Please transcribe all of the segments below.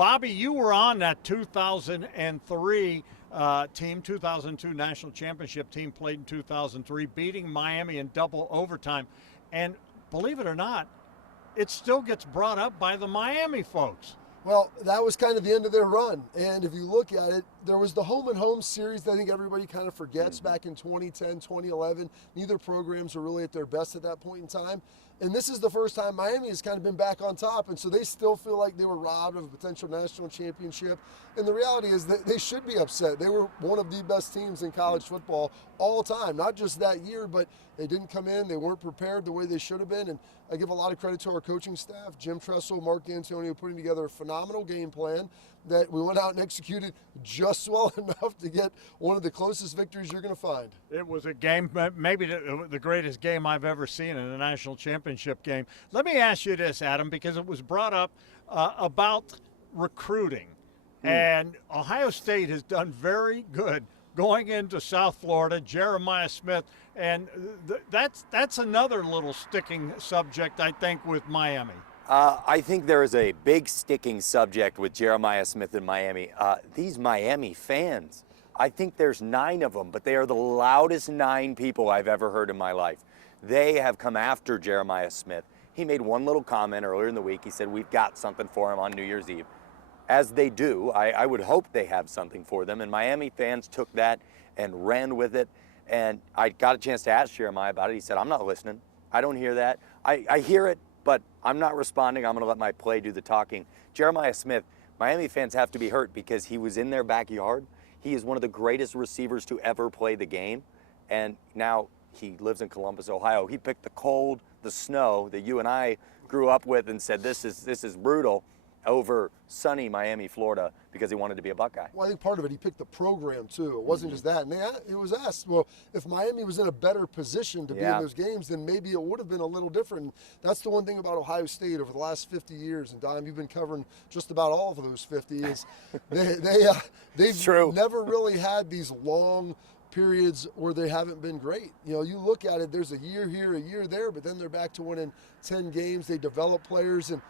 Bobby, you were on that 2003 team, 2002 national championship team, played in 2003, beating Miami in double overtime. And believe it or not, it still gets brought up by the Miami folks. Well, that was kind of the end of their run. And if you look at it, there was the home and home series that I think everybody kind of forgets back in 2010, 2011. Neither programs were really at their best at that point in time. And this is the first time Miami has kind of been back on top. And so they still feel like they were robbed of a potential national championship. And the reality is that they should be upset. They were one of the best teams in college football all time, not just that year, but they didn't come in. They weren't prepared the way they should have been. And I give a lot of credit to our coaching staff, Jim Tressel, Mark D'Antonio, putting together a phenomenal game plan that we went out and executed just well enough to get one of the closest victories you're going to find. It was a game, maybe the greatest game I've ever seen in a national championship game. Let me ask you this, Adam, because it was brought up about recruiting. And Ohio State has done very good going into South Florida, Jeremiah Smith, and that's another little sticking subject, I think, with Miami. I think there is a big sticking subject with Jeremiah Smith in Miami. These Miami fans, I think there's 9 of them, but they are the loudest 9 people I've ever heard in my life. They have come after Jeremiah Smith. He made one little comment earlier in the week. He said, we've got something for him on New Year's Eve. As they do, I would hope they have something for them. And Miami fans took that and ran with it. And I got a chance to ask Jeremiah about it. He said, I'm not listening. I don't hear that. I hear it, but I'm not responding. I'm going to let my play do the talking. Jeremiah Smith, Miami fans have to be hurt because he was in their backyard. He is one of the greatest receivers to ever play the game. And now he lives in Columbus, Ohio. He picked the cold, the snow that you and I grew up with and said, this is brutal, over sunny Miami, Florida, because he wanted to be a Buckeye. Well, I think part of it, he picked the program too. It wasn't just that. And it was asked, well, if Miami was in a better position to be in those games, then maybe it would have been a little different. And that's the one thing about Ohio State over the last 50 years, and Dom, you've been covering just about all of those 50, is they've never really had these long periods where they haven't been great. You know, you look at it, there's a year here, a year there, but then they're back to winning 10 games. They develop players, and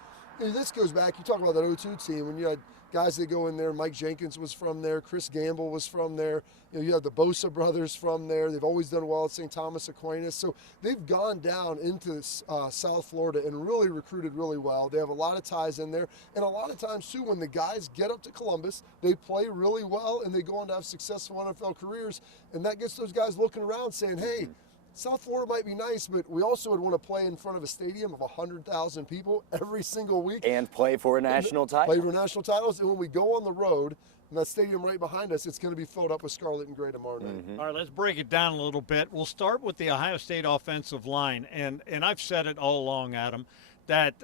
this goes back, you talk about that 02 team, when you had guys that go in there. Mike Jenkins was from there. Chris Gamble was from there. You had the Bosa brothers from there. They've always done well at St. Thomas Aquinas. So they've gone down into South Florida and really recruited really well. They have a lot of ties in there. And a lot of times, too, when the guys get up to Columbus, they play really well and they go on to have successful NFL careers. And that gets those guys looking around saying, hey, South Florida might be nice, but we also would want to play in front of a stadium of 100,000 people every single week. And play for a national title. Play for national titles. And when we go on the road, and that stadium right behind us, it's going to be filled up with scarlet and gray tomorrow night. All right, let's break it down a little bit. We'll start with the Ohio State offensive line. And I've said it all along, Adam, that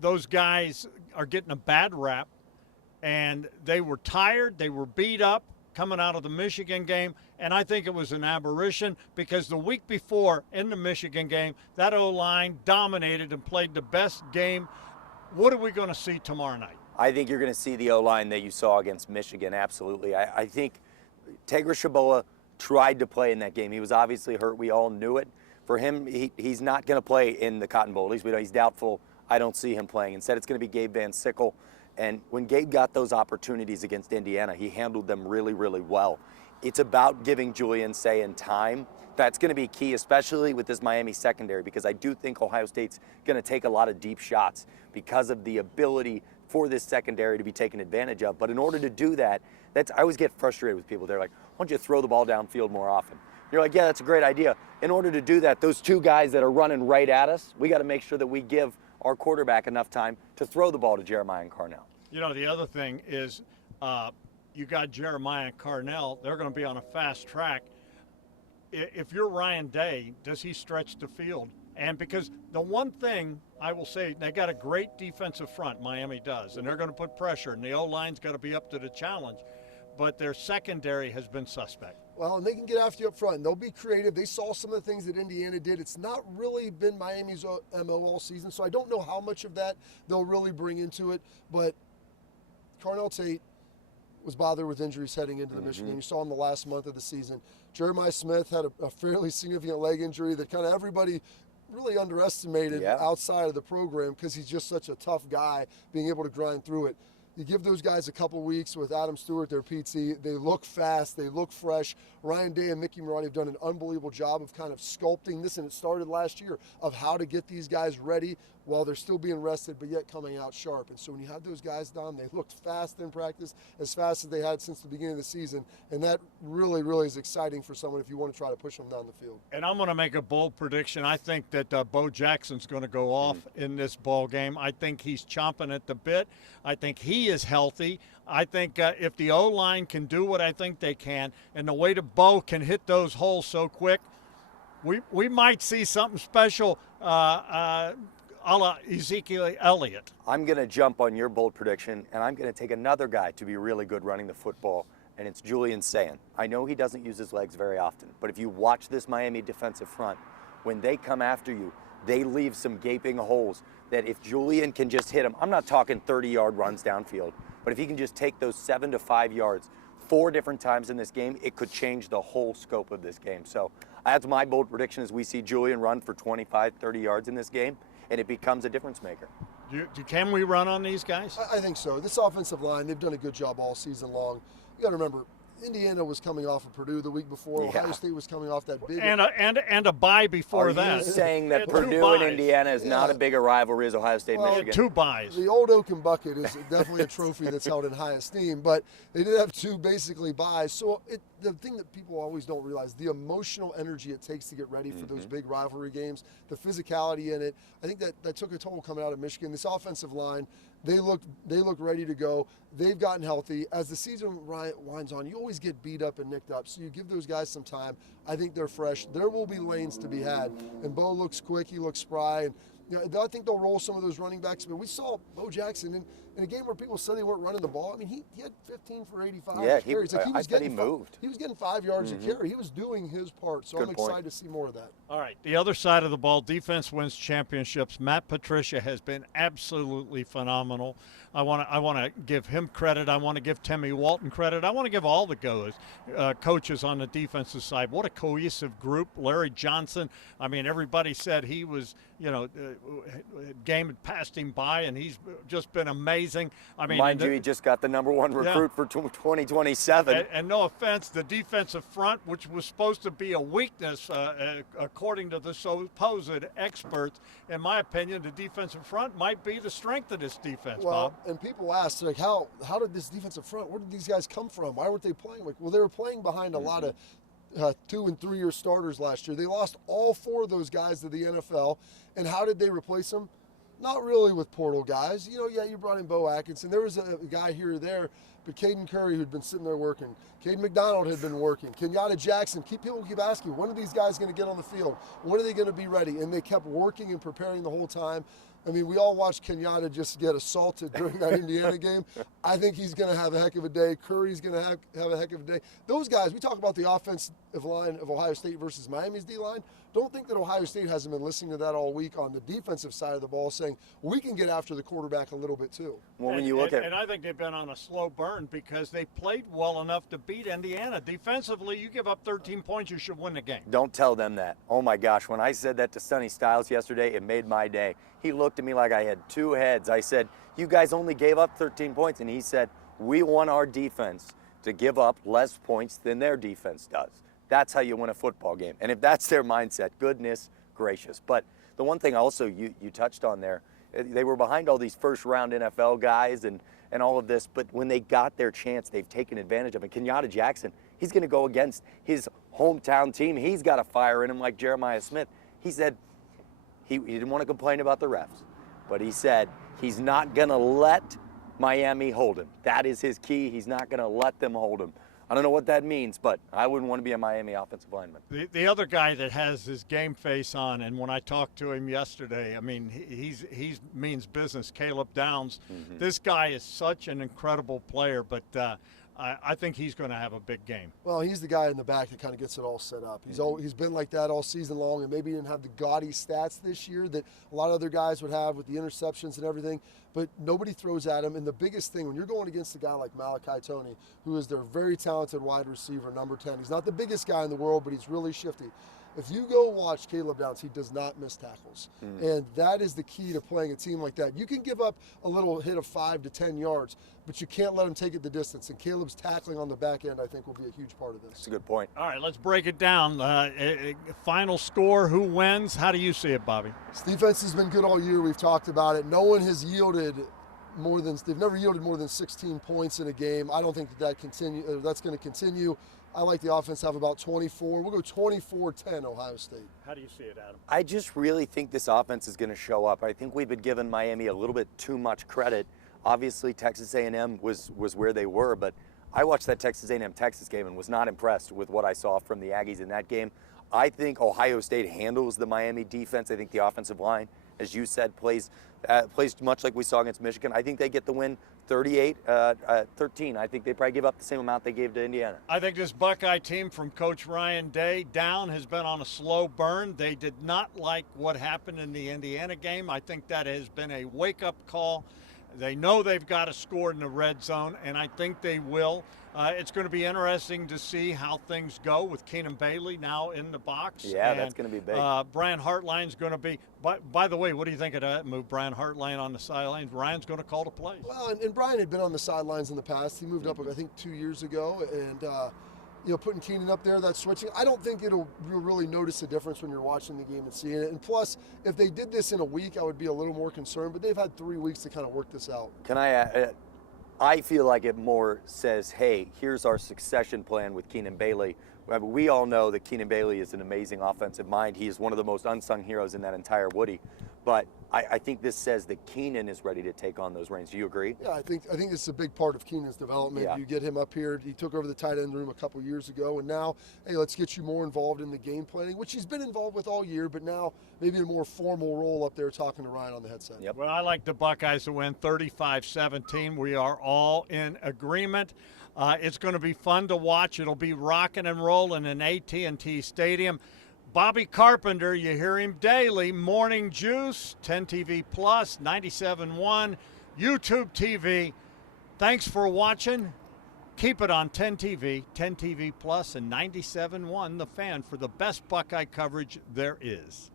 those guys are getting a bad rap. And they were tired. They were beat up coming out of the Michigan game, and I think it was an aberration because the week before in the Michigan game, that O-line dominated and played the best game. What are we going to see tomorrow night? I think you're going to see the O-line that you saw against Michigan, absolutely. I think Tegra Shaboa tried to play in that game. He was obviously hurt. We all knew it. For him, he's not going to play in the Cotton Bowl. At least we know he's doubtful. I don't see him playing. Instead, it's going to be Gabe Van Sickle. And when Gabe got those opportunities against Indiana, he handled them really, really well. It's about giving Julian Sayin time. That's going to be key, especially with this Miami secondary, because I do think Ohio State's going to take a lot of deep shots because of the ability for this secondary to be taken advantage of. But in order to do that, I always get frustrated with people. They're like, why don't you throw the ball downfield more often? You're like, yeah, that's a great idea. In order to do that, those 2 guys that are running right at us, we got to make sure that we give our quarterback enough time to throw the ball to Jeremiah and Carnell. You know, the other thing is you got Jeremiah and Carnell. They're going to be on a fast track. If you're Ryan Day, does he stretch the field? And because the one thing I will say, they got a great defensive front, Miami does, and they're going to put pressure, and the O-line's got to be up to the challenge. But their secondary has been suspect. Well, and they can get after you up front, and they'll be creative. They saw some of the things that Indiana did. It's not really been Miami's MO all season, so I don't know how much of that they'll really bring into it. But Carnell Tate was bothered with injuries heading into the Michigan. You saw him the last month of the season. Jeremiah Smith had a fairly significant leg injury that kind of everybody really underestimated outside of the program because he's just such a tough guy being able to grind through it. You give those guys a couple weeks with Adam Stewart, their PT. They look fast. They look fresh. Ryan Day and Mickey Maroney have done an unbelievable job of kind of sculpting this, and it started last year, of how to get these guys ready while they're still being rested, but yet coming out sharp. And so when you had those guys down, they looked fast in practice, as fast as they had since the beginning of the season. And that really, really is exciting for someone if you want to try to push them down the field. And I'm going to make a bold prediction. I think that Bo Jackson's going to go off in this ball game. I think he's chomping at the bit. I think he is healthy. I think if the O-line can do what I think they can, and the way that Bo can hit those holes so quick, we might see something special a la Ezekiel Elliott. I'm going to jump on your bold prediction, and I'm going to take another guy to be really good running the football, and it's Julian Sayin. I know he doesn't use his legs very often, but if you watch this Miami defensive front, when they come after you, they leave some gaping holes that if Julian can just hit them, I'm not talking 30-yard runs downfield, but if he can just take those 7 to 5 yards 4 different times in this game, it could change the whole scope of this game. So that's my bold prediction, is we see Julian run for 25, 30 yards in this game, and it becomes a difference maker. Can we run on these guys? I think so. This offensive line, they've done a good job all season long. You got to remember, Indiana was coming off of Purdue the week before. Yeah. Ohio State was coming off that big. And a bye before that. Are you saying that Yeah, Purdue and Indiana is not a bigger rivalry as Ohio State, Michigan? 2 byes. The old Oaken Bucket is definitely a trophy that's held in high esteem, but they did have 2 basically byes. So the thing that people always don't realize, the emotional energy it takes to get ready for those big rivalry games, the physicality in it, I think that took a toll coming out of Michigan. This offensive line, they look ready to go. They've gotten healthy. As the season winds on, you always get beat up and nicked up. So you give those guys some time. I think they're fresh. There will be lanes to be had. And Bo looks quick. He looks spry. And I think they'll roll some of those running backs. But we saw Bo Jackson in a game where people said they weren't running the ball. I mean, he had 15 for 85 carries. I thought he moved. He was getting 5 yards a carry. He was doing his part. So I'm excited to see more of that. All right, the other side of the ball, defense wins championships. Matt Patricia has been absolutely phenomenal. I want to give him credit. I want to give Timmy Walton credit. I want to give all the coaches on the defensive side. What a cohesive group. Larry Johnson, I mean, everybody said he was, game had passed him by, and he's just been amazing. I mean, mind you, he just got the #1 recruit for 2027. And no offense, the defensive front, which was supposed to be a weakness, according to the supposed experts, in my opinion, the defensive front might be the strength of this defense, Bob. And people ask, like, how did this defensive front, where did these guys come from? Why weren't they playing? Like, well, they were playing behind a lot of 2- and 3-year starters last year. They lost all 4 of those guys to the NFL. And how did they replace them? Not really with portal guys. You brought in Bo Atkinson. There was a guy here or there, but Caden Curry, who'd been sitting there working. Caden McDonald had been working. Kenyatta Jackson. People keep asking, when are these guys going to get on the field? When are they going to be ready? And they kept working and preparing the whole time. I mean, we all watched Kenyatta just get assaulted during that Indiana game. I think he's going to have a heck of a day. Curry's going to have a heck of a day. Those guys, we talk about the offensive line of Ohio State versus Miami's D-line. Don't think that Ohio State hasn't been listening to that all week on the defensive side of the ball, saying we can get after the quarterback a little bit too. Well, when you look at, and I think they've been on a slow burn because they played well enough to beat Indiana. Defensively, you give up 13 points, you should win the game. Don't tell them that. Oh my gosh, when I said that to Sonny Styles yesterday, it made my day. He looked at me like I had 2 heads. I said, you guys only gave up 13 points. And he said, we want our defense to give up less points than their defense does. That's how you win a football game. And if that's their mindset, goodness gracious. But the one thing also you touched on there, they were behind all these first-round NFL guys and all of this, but when they got their chance, they've taken advantage of it. Kenyatta Jackson, he's going to go against his hometown team. He's got a fire in him like Jeremiah Smith. He said he didn't want to complain about the refs, but he said he's not going to let Miami hold him. That is his key. He's not going to let them hold him. I don't know what that means, but I wouldn't want to be a Miami offensive lineman. The other guy that has his game face on, and when I talked to him yesterday, I mean, he means business, Caleb Downs. This guy is such an incredible player, but I think he's going to have a big game. Well, he's the guy in the back that kind of gets it all set up. He's been like that all season long, and maybe he didn't have the gaudy stats this year that a lot of other guys would have with the interceptions and everything, but nobody throws at him. And the biggest thing, when you're going against a guy like Malachi Toney, who is their very talented wide receiver, number 10, he's not the biggest guy in the world, but he's really shifty. If you go watch Caleb Downs, he does not miss tackles. And that is the key to playing a team like that. You can give up a little hit of 5 to 10 yards, but you can't let him take it the distance. And Caleb's tackling on the back end, I think, will be a huge part of this. That's a good point. All right, let's break it down. Final score, who wins? How do you see it, Bobby? This defense has been good all year. We've talked about it. No one has yielded they've never yielded more than 16 points in a game. I don't think that's going to continue. I like the offense to have about 24. We'll go 24-10 Ohio State. How do you see it, Adam? I just really think this offense is going to show up. I think we've been giving Miami a little bit too much credit. Obviously, Texas A&M was where they were, but I watched that Texas A&M Texas game and was not impressed with what I saw from the Aggies in that game. I think Ohio State handles the Miami defense. I think the offensive line, as you said, plays much like we saw against Michigan. I think they get the win 38-13. I think they probably give up the same amount they gave to Indiana. I think this Buckeye team from Coach Ryan Day down has been on a slow burn. They did not like what happened in the Indiana game. I think that has been a wake-up call. They know they've got to score in the red zone, and I think they will. It's going to be interesting to see how things go with Keenan Bailey now in the box. Yeah, that's going to be big. Brian Hartline's going to be. By the way, what do you think of that move? Brian Hartline on the sidelines. Ryan's going to call the plays. Well, and Brian had been on the sidelines in the past. He moved up, I think, 2 years ago, and putting Keenan up there, that's switching. I don't think you'll really notice a difference when you're watching the game and seeing it. And plus, if they did this in a week, I would be a little more concerned. But they've had 3 weeks to kind of work this out. Can I feel like it more says, hey, here's our succession plan with Keenan Bailey. We all know that Keenan Bailey is an amazing offensive mind. He is one of the most unsung heroes in that entire Woody. But I think this says that Keenan is ready to take on those reins. Do you agree? Yeah, I think this is a big part of Keenan's development. Yeah. You get him up here. He took over the tight end room a couple years ago, and now, hey, let's get you more involved in the game planning, which he's been involved with all year, but now maybe a more formal role up there talking to Ryan on the headset. Yep. Well, I like the Buckeyes to win 35-17. We are all in agreement. It's going to be fun to watch. It'll be rocking and rolling in AT&T Stadium. Bobby Carpenter, you hear him daily. Morning Juice, 10 TV Plus, 97.1, YouTube TV. Thanks for watching. Keep it on 10 TV, 10 TV Plus, and 97.1 The Fan for the best Buckeye coverage there is.